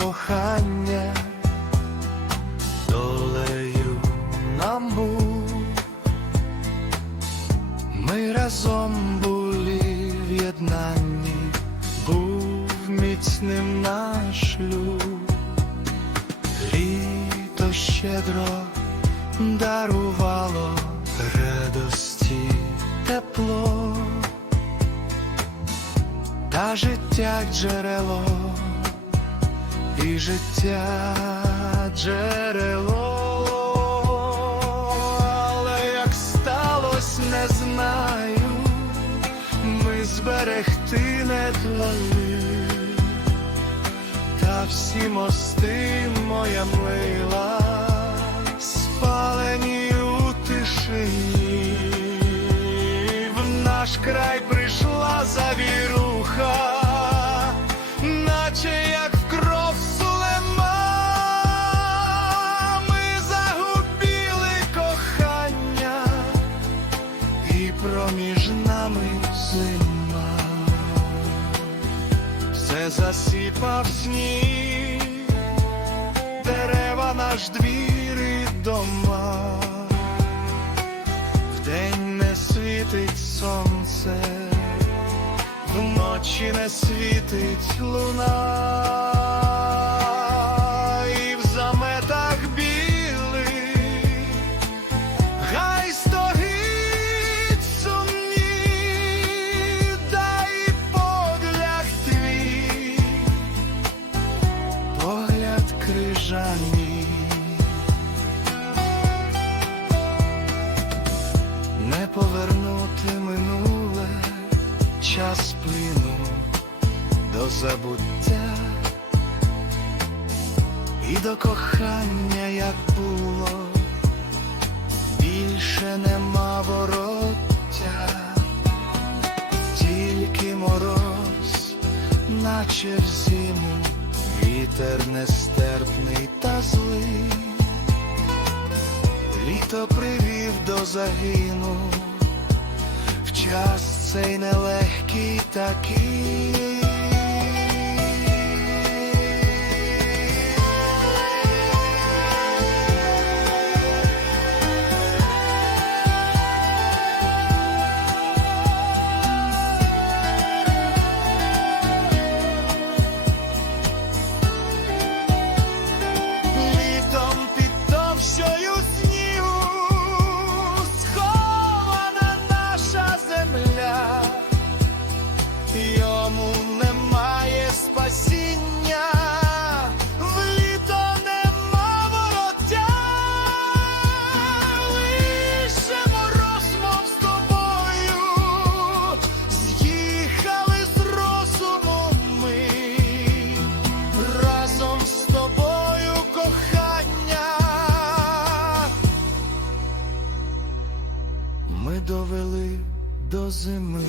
кохання, долею нам був, ми разом були в єднанні, був міцним наш шлюб, літо щедро дарувало радості тепло. Та життя джерело, і життя джерело, але як сталося, не знаю, ми зберегти не дали, та всі мости моя мила, спалені у тишині, в наш край прийшла завіруха, все засипав сніг, дерева наш двір і дома. Вдень не світить сонце, вночі не світить луна, час плину до забуття. І до кохання, як було, більше нема вороття, тільки мороз, наче в зиму, вітер нестерпний та злий. Літо привів до загину, час цей нелегкий hasta aquí. Ми довели до зими.